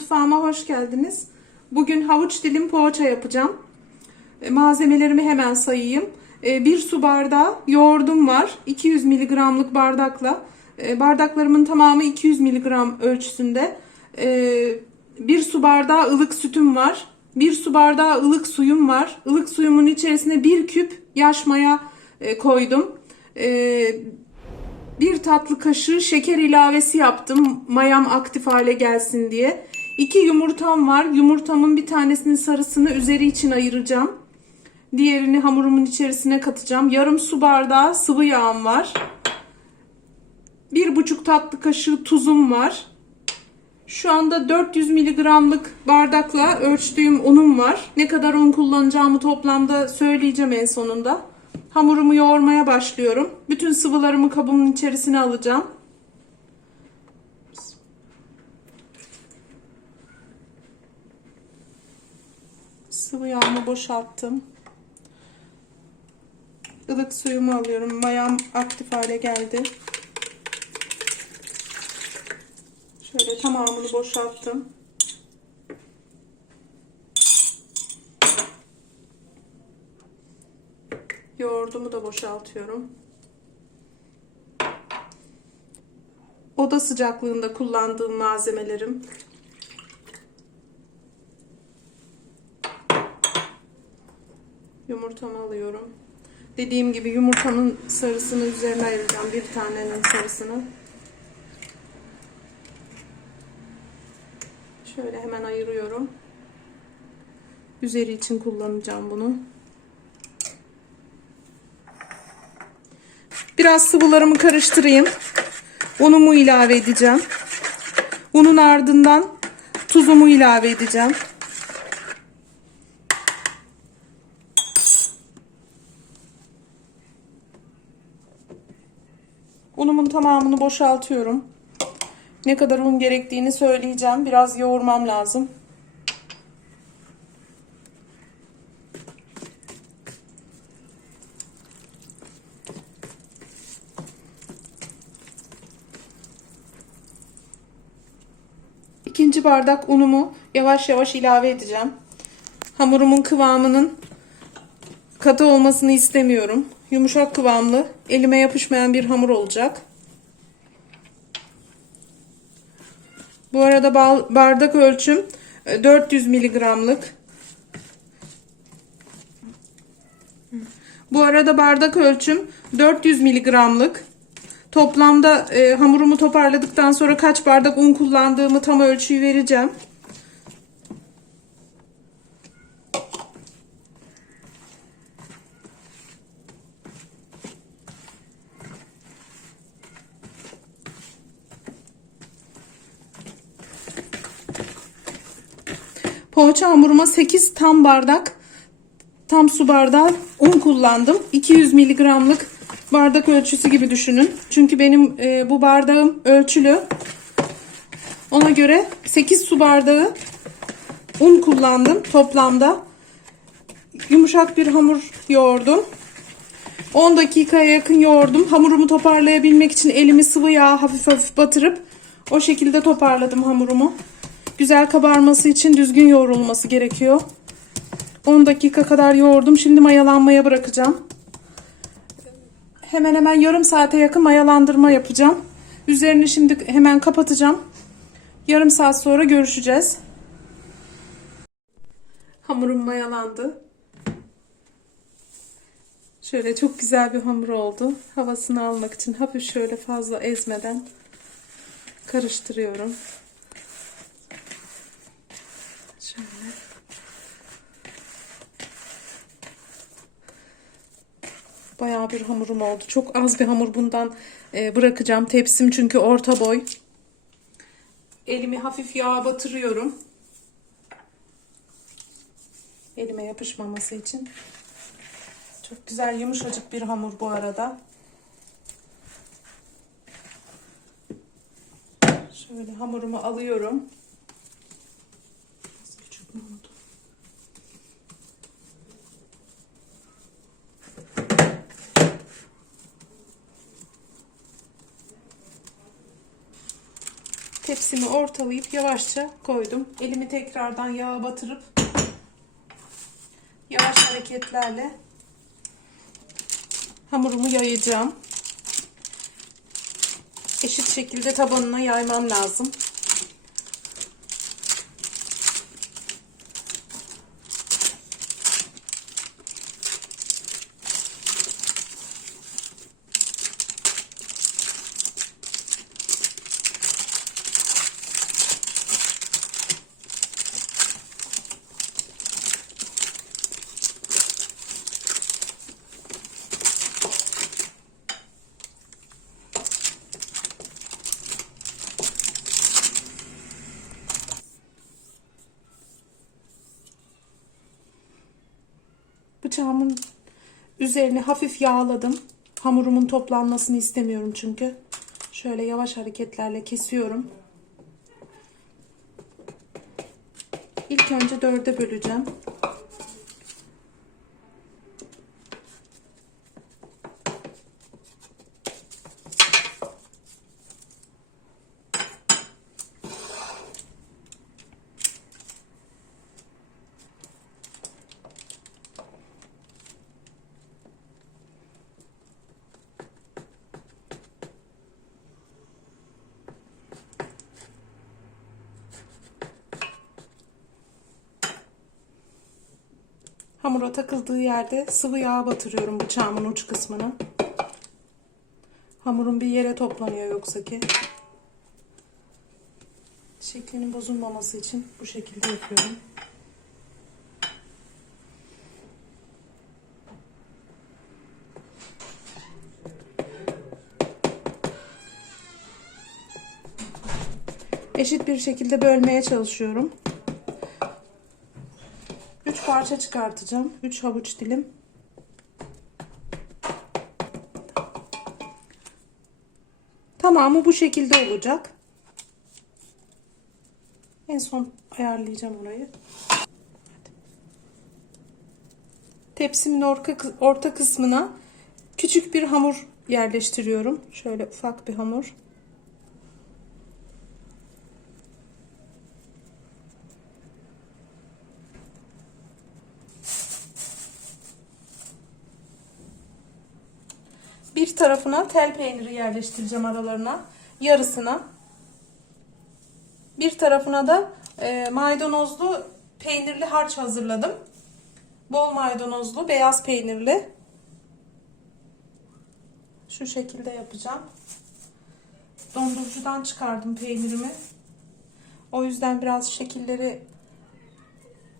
Mutfağıma hoş geldiniz. Bugün havuç dilim poğaça yapacağım. E, Malzemelerimi hemen sayayım. E, Bir su bardağı yoğurdum var. 200 miligramlık bardakla. E, Bardaklarımın tamamı 200 miligram ölçüsünde. E, Bir su bardağı ılık sütüm var. Bir su bardağı ılık suyum var. Ilık suyumun içerisine bir küp yaş maya e, koydum. E, bir tatlı kaşığı şeker ilavesi yaptım. Mayam aktif hale gelsin diye. İki yumurtam var. Yumurtamın bir tanesinin sarısını üzeri için ayıracağım. Diğerini hamurumun içerisine katacağım. Yarım su bardağı sıvı yağım var. Bir buçuk tatlı kaşığı tuzum var. Şu anda 400 miligramlık bardakla ölçtüğüm unum var. Ne kadar un kullanacağımı toplamda söyleyeceğim en sonunda. Hamurumu yoğurmaya başlıyorum. Bütün sıvılarımı kabımın içerisine alacağım. Sıvı yağımı boşalttım. Ilık suyumu alıyorum. Mayam aktif hale geldi. Şöyle tamamını boşalttım. Yoğurdumu da boşaltıyorum. Oda sıcaklığında kullandığım malzemelerim. Yumurtamı alıyorum. Dediğim gibi yumurtanın sarısını üzerine ayıracağım. Bir tanenin sarısını. Şöyle hemen ayırıyorum. Üzeri için kullanacağım bunu. Biraz sıvılarımı karıştırayım. Unumu ilave edeceğim. Unun ardından tuzumu ilave edeceğim. Unumun tamamını boşaltıyorum. Ne kadar un gerektiğini söyleyeceğim. Biraz yoğurmam lazım. İkinci bardak unumu yavaş yavaş ilave edeceğim. Hamurumun kıvamının katı olmasını istemiyorum. Yumuşak kıvamlı, elime yapışmayan bir hamur olacak. Bu arada bardak ölçüm 400 miligramlık. Bu arada bardak ölçüm 400 miligramlık. Toplamda e, hamurumu toparladıktan sonra kaç bardak un kullandığımı tam ölçüyü vereceğim. Poğaça hamuruma 8 tam bardak tam su bardağı un kullandım. 200 miligramlık bardak ölçüsü gibi düşünün. Çünkü benim e, bu bardağım ölçülü. Ona göre 8 su bardağı un kullandım toplamda. Yumuşak bir hamur yoğurdum. 10 dakikaya yakın yoğurdum. Hamurumu toparlayabilmek için elimi sıvı yağ hafif hafif batırıp o şekilde toparladım hamurumu. Güzel kabarması için düzgün yoğrulması gerekiyor. 10 dakika kadar yoğurdum. Şimdi mayalanmaya bırakacağım. Hemen hemen yarım saate yakın mayalandırma yapacağım. Üzerini şimdi hemen kapatacağım. Yarım saat sonra görüşeceğiz. Hamurum mayalandı. Şöyle çok güzel bir hamur oldu. Havasını almak için hafif şöyle fazla ezmeden karıştırıyorum. Şöyle. Bayağı bir hamurum oldu. Çok az bir hamur bundan e, bırakacağım. Tepsim çünkü orta boy. Elimi hafif yağa batırıyorum. Elime yapışmaması için. Çok güzel yumuşacık bir hamur bu arada. Şöyle hamurumu alıyorum. Tepsimi ortalayıp yavaşça koydum. Elimi tekrardan yağa batırıp yavaş hareketlerle hamurumu yayacağım. Eşit şekilde tabanına yaymam lazım. Bıçağımın üzerine hafif yağladım. Hamurumun toplanmasını istemiyorum çünkü. Şöyle yavaş hareketlerle kesiyorum. İlk önce dörde böleceğim. Hamura takıldığı yerde sıvı yağ batırıyorum bıçağımın uç kısmına. Hamurun bir yere toplanıyor yoksa ki. Şeklinin bozulmaması için bu şekilde yapıyorum. Eşit bir şekilde bölmeye çalışıyorum. 3 parça çıkartacağım. 3 havuç dilim. Tamamı bu şekilde olacak. En son ayarlayacağım orayı. Tepsimin orta, orta kısmına küçük bir hamur yerleştiriyorum. Şöyle ufak bir hamur. Bir tarafına tel peyniri yerleştireceğim aralarına. Yarısına. Bir tarafına da e, maydanozlu peynirli harç hazırladım. Bol maydanozlu beyaz peynirli. Şu şekilde yapacağım. Dondurucudan çıkardım peynirimi. O yüzden biraz şekilleri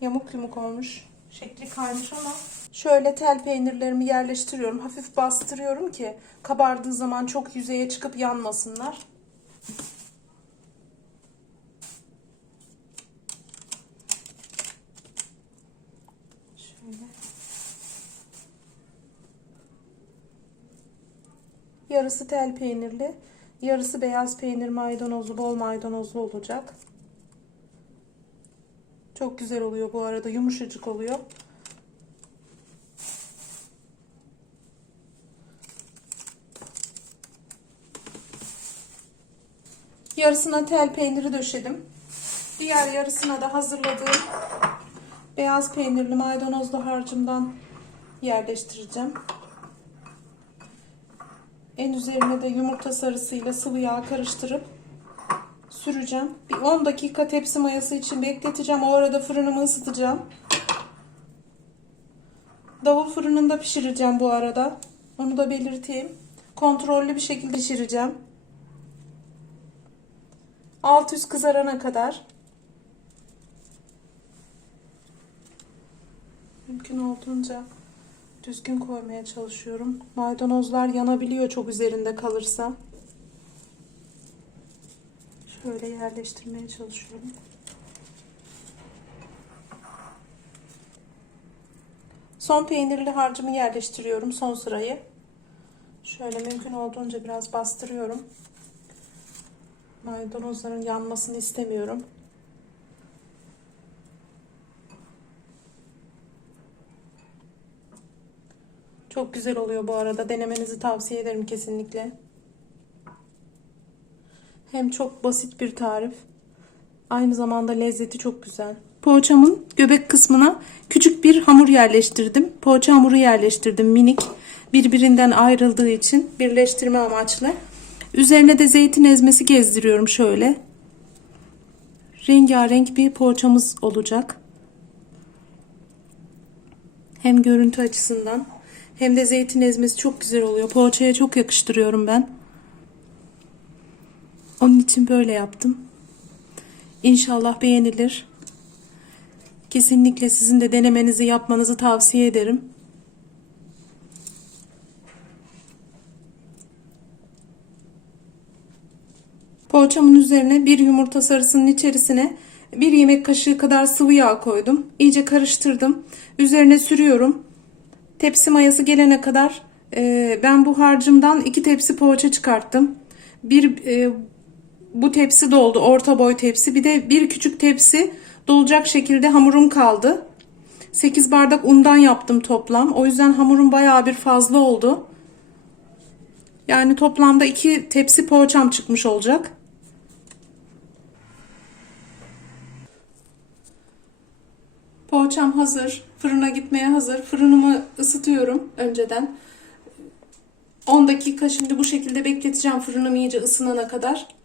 yamuk yumuk olmuş. Şekli kaymış ama şöyle tel peynirlerimi yerleştiriyorum. Hafif bastırıyorum ki kabardığı zaman çok yüzeye çıkıp yanmasınlar. Yarısı tel peynirli, yarısı beyaz peynir maydanozlu, bol maydanozlu olacak. Çok güzel oluyor bu arada. Yumuşacık oluyor. Yarısına tel peyniri döşedim. Diğer yarısına da hazırladığım beyaz peynirli maydanozlu harcımdan yerleştireceğim. En üzerine de yumurta sarısıyla sıvı yağ karıştırıp süreceğim. Bir 10 dakika tepsi mayası için bekleteceğim. O arada fırınımı ısıtacağım. Davul fırınında pişireceğim bu arada. Onu da belirteyim. Kontrollü bir şekilde pişireceğim. Alt üst kızarana kadar. Mümkün olduğunca düzgün koymaya çalışıyorum. Maydanozlar yanabiliyor çok üzerinde kalırsa. Şöyle yerleştirmeye çalışıyorum. Son peynirli harcımı yerleştiriyorum son sırayı. Şöyle mümkün olduğunca biraz bastırıyorum. Maydanozların yanmasını istemiyorum. Çok güzel oluyor bu arada. Denemenizi tavsiye ederim kesinlikle. Hem çok basit bir tarif. Aynı zamanda lezzeti çok güzel. Poğaçamın göbek kısmına küçük bir hamur yerleştirdim. Poğaça hamuru yerleştirdim minik. Birbirinden ayrıldığı için birleştirme amaçlı. Üzerine de zeytin ezmesi gezdiriyorum şöyle. Rengarenk bir poğaçamız olacak. Hem görüntü açısından hem de zeytin ezmesi çok güzel oluyor. Poğaçaya çok yakıştırıyorum ben. Onun için böyle yaptım. İnşallah beğenilir. Kesinlikle sizin de denemenizi yapmanızı tavsiye ederim. Poğaçamın üzerine bir yumurta sarısının içerisine bir yemek kaşığı kadar sıvı yağ koydum. İyice karıştırdım. Üzerine sürüyorum. Tepsi mayası gelene kadar e, ben bu harcımdan iki tepsi poğaça çıkarttım. Bir e, bu tepsi doldu. Orta boy tepsi. Bir de bir küçük tepsi dolacak şekilde hamurum kaldı. 8 bardak undan yaptım toplam. O yüzden hamurum bayağı bir fazla oldu. Yani toplamda iki tepsi poğaçam çıkmış olacak. Poğaçam hazır. Fırına gitmeye hazır. Fırınımı ısıtıyorum önceden. 10 dakika şimdi bu şekilde bekleteceğim fırınım iyice ısınana kadar.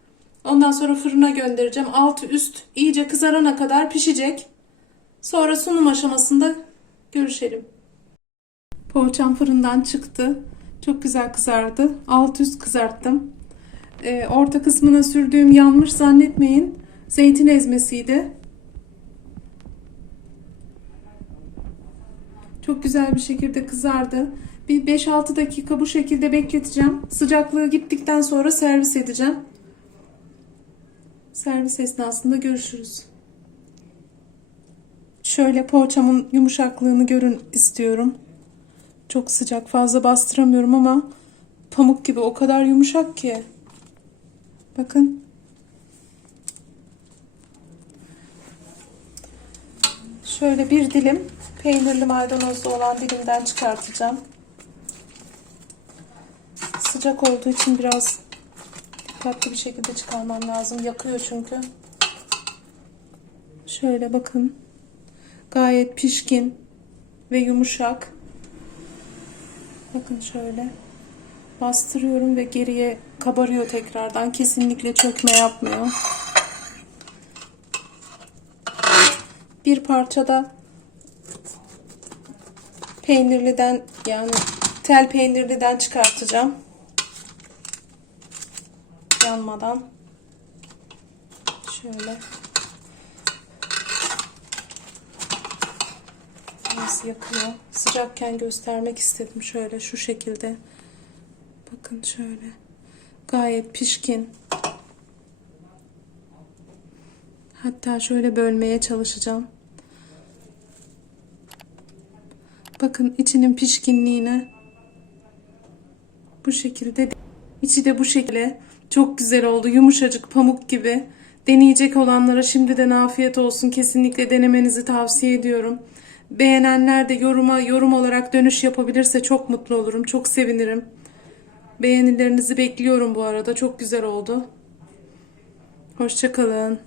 Ondan sonra fırına göndereceğim. Altı üst iyice kızarana kadar pişecek. Sonra sunum aşamasında görüşelim. Poğaçam fırından çıktı. Çok güzel kızardı. Alt üst kızarttım. Ee, orta kısmına sürdüğüm yanmış zannetmeyin. Zeytin ezmesiydi. Çok güzel bir şekilde kızardı. Bir 5-6 dakika bu şekilde bekleteceğim. Sıcaklığı gittikten sonra servis edeceğim. Servis esnasında görüşürüz. Şöyle poğaçamın yumuşaklığını görün istiyorum. Çok sıcak fazla bastıramıyorum ama pamuk gibi o kadar yumuşak ki. Bakın. Şöyle bir dilim peynirli maydanozlu olan dilimden çıkartacağım. Sıcak olduğu için biraz dikkatli bir şekilde çıkarmam lazım. Yakıyor çünkü. Şöyle bakın. Gayet pişkin ve yumuşak. Bakın şöyle. Bastırıyorum ve geriye kabarıyor tekrardan. Kesinlikle çökme yapmıyor. Bir parça da peynirliden yani tel peynirliden çıkartacağım. Yanmadan. Şöyle. Nasıl yakıyor. Sıcakken göstermek istedim. Şöyle şu şekilde. Bakın şöyle. Gayet pişkin. Hatta şöyle bölmeye çalışacağım. Bakın içinin pişkinliğine. Bu şekilde. İçi de bu şekilde. Çok güzel oldu. Yumuşacık pamuk gibi. Deneyecek olanlara şimdiden afiyet olsun. Kesinlikle denemenizi tavsiye ediyorum. Beğenenler de yoruma yorum olarak dönüş yapabilirse çok mutlu olurum. Çok sevinirim. Beğenilerinizi bekliyorum bu arada. Çok güzel oldu. Hoşçakalın.